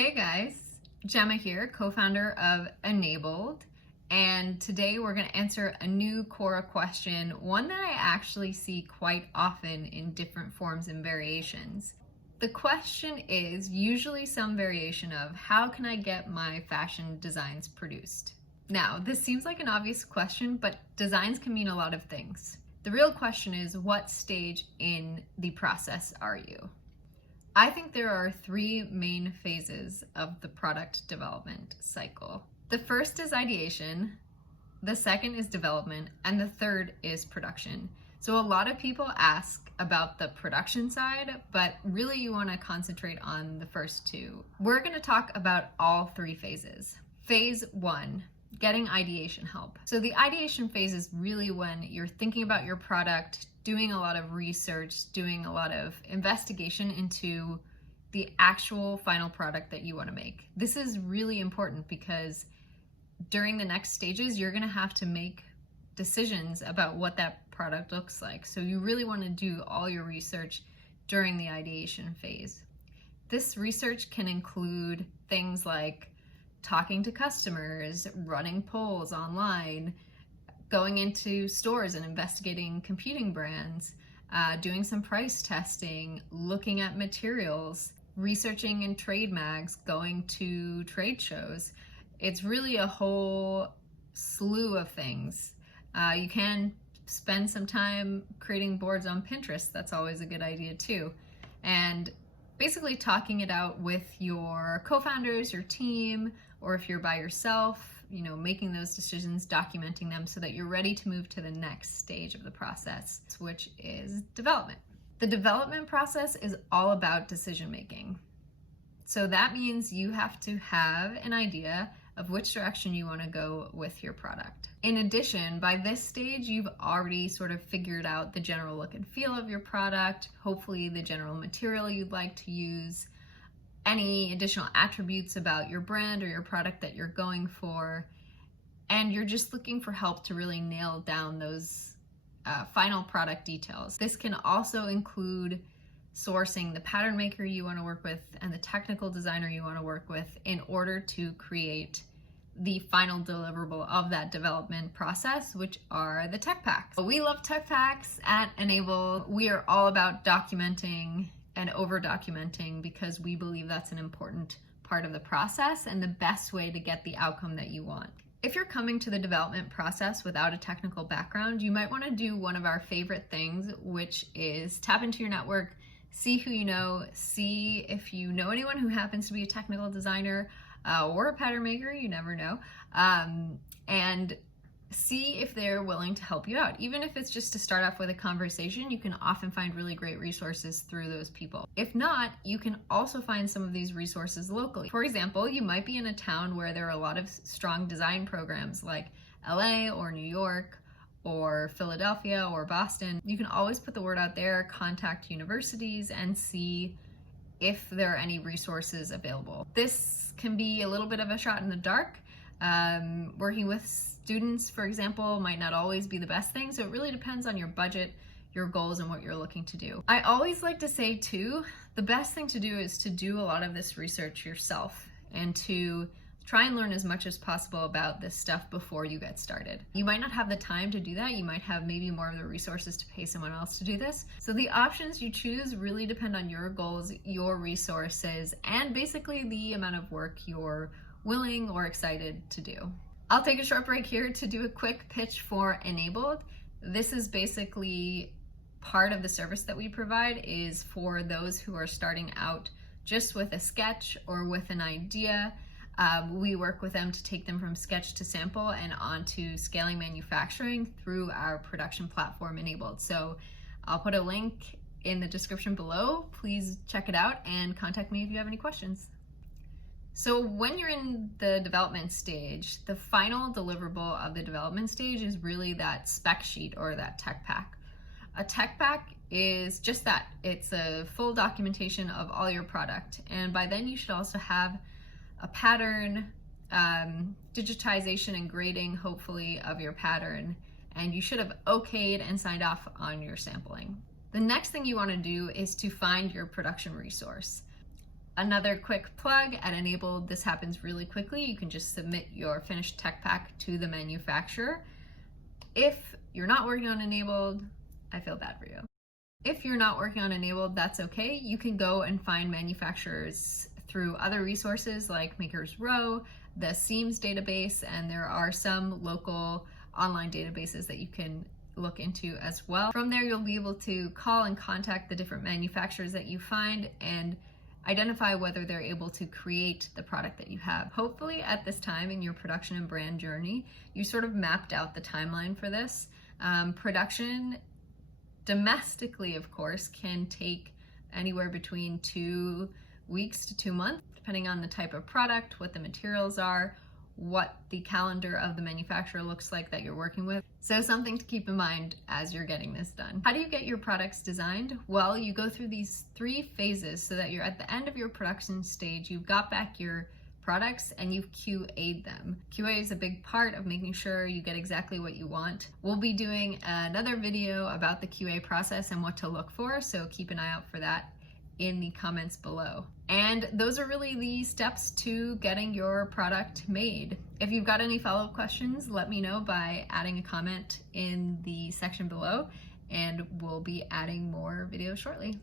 Hey guys, Gemma here, co-founder of N.A.bld, and today we're going to answer a new Quora question, one that I actually see quite often in different forms and variations. The question is usually some variation of, how can I get my fashion designs produced? Now, this seems like an obvious question, but designs can mean a lot of things. The real question is, what stage in the process are you? I think there are three main phases of the product development cycle. The first is ideation, the second is development, and the third is production. So a lot of people ask about the production side, but really you want to concentrate on the first two. We're going to talk about all three phases. Phase one, getting ideation help. So the ideation phase is really when you're thinking about your product, doing a lot of research, doing a lot of investigation into the actual final product that you want to make. This is really important because during the next stages, you're going to have to make decisions about what that product looks like. So you really want to do all your research during the ideation phase. This research can include things like talking to customers, running polls online, going into stores and investigating competing brands, doing some price testing, looking at materials, researching in trade mags, going to trade shows. It's really a whole slew of things. You can spend some time creating boards on Pinterest. That's always a good idea too. And basically talking it out with your co-founders, your team, or if you're by yourself, making those decisions, documenting them so that you're ready to move to the next stage of the process, which is development. The development process is all about decision making. So that means you have to have an idea of which direction you want to go with your product. In addition, by this stage, you've already sort of figured out the general look and feel of your product, hopefully the general material you'd like to use, any additional attributes about your brand or your product that you're going for, and you're just looking for help to really nail down those final product details. This can also include sourcing the pattern maker you want to work with and the technical designer you want to work with in order to create the final deliverable of that development process, which are the tech packs. We love tech packs at N.A.bld. We are all about documenting and over-documenting because we believe that's an important part of the process and the best way to get the outcome that you want. If you're coming to the development process without a technical background, you might want to do one of our favorite things, which is tap into your network, see who you know, see if you know anyone who happens to be a technical designer or a pattern maker, you never know, and see if they're willing to help you out. Even if it's just to start off with a conversation, you can often find really great resources through those people. If not, you can also find some of these resources locally. For example, you might be in a town where there are a lot of strong design programs like LA or New York or Philadelphia or Boston. You can always put the word out there, contact universities, and see if there are any resources available. This can be a little bit of a shot in the dark. Working with students, for example, might not always be the best thing, so it really depends on your budget, your goals, and what you're looking to do. I always like to say too, the best thing to do is to do a lot of this research yourself and to try and learn as much as possible about this stuff before you get started. You might not have the time to do that. You might have maybe more of the resources to pay someone else to do this. So the options you choose really depend on your goals, your resources, and basically the amount of work you're willing or excited to do. I'll take a short break here to do a quick pitch for N.A.bld. This is basically part of the service that we provide is for those who are starting out just with a sketch or with an idea. We work with them to take them from sketch to sample and onto scaling manufacturing through our production platform N.A.bld. So I'll put a link in the description below. Please check it out and contact me if you have any questions. So when you're in the development stage, the final deliverable of the development stage is really that spec sheet or that tech pack. A tech pack is just that. It's a full documentation of all your product. And by then you should also have a pattern, digitization and grading, hopefully, of your pattern. And you should have okayed and signed off on your sampling. The next thing you want to do is to find your production resource. Another quick plug, at N.A.bld, this happens really quickly. You can just submit your finished tech pack to the manufacturer. If you're not working on N.A.bld, I feel bad for you. If you're not working on N.A.bld, that's okay. You can go and find manufacturers through other resources like Makers Row, the Seams database, and there are some local online databases that you can look into as well. From there, you'll be able to call and contact the different manufacturers that you find and identify whether they're able to create the product that you have. Hopefully at this time in your production and brand journey, you sort of mapped out the timeline for this. Production domestically, of course, can take anywhere between 2 weeks to 2 months, depending on the type of product, what the materials are, what the calendar of the manufacturer looks like that you're working with. So something to keep in mind as you're getting this done. How do you get your products designed? Well, you go through these 3 phases so that you're at the end of your production stage, you've got back your products and you've QA'd them. QA is a big part of making sure you get exactly what you want. We'll be doing another video about the QA process and what to look for, so keep an eye out for that in the comments below. And those are really the steps to getting your product made. If you've got any follow-up questions, let me know by adding a comment in the section below, and we'll be adding more videos shortly.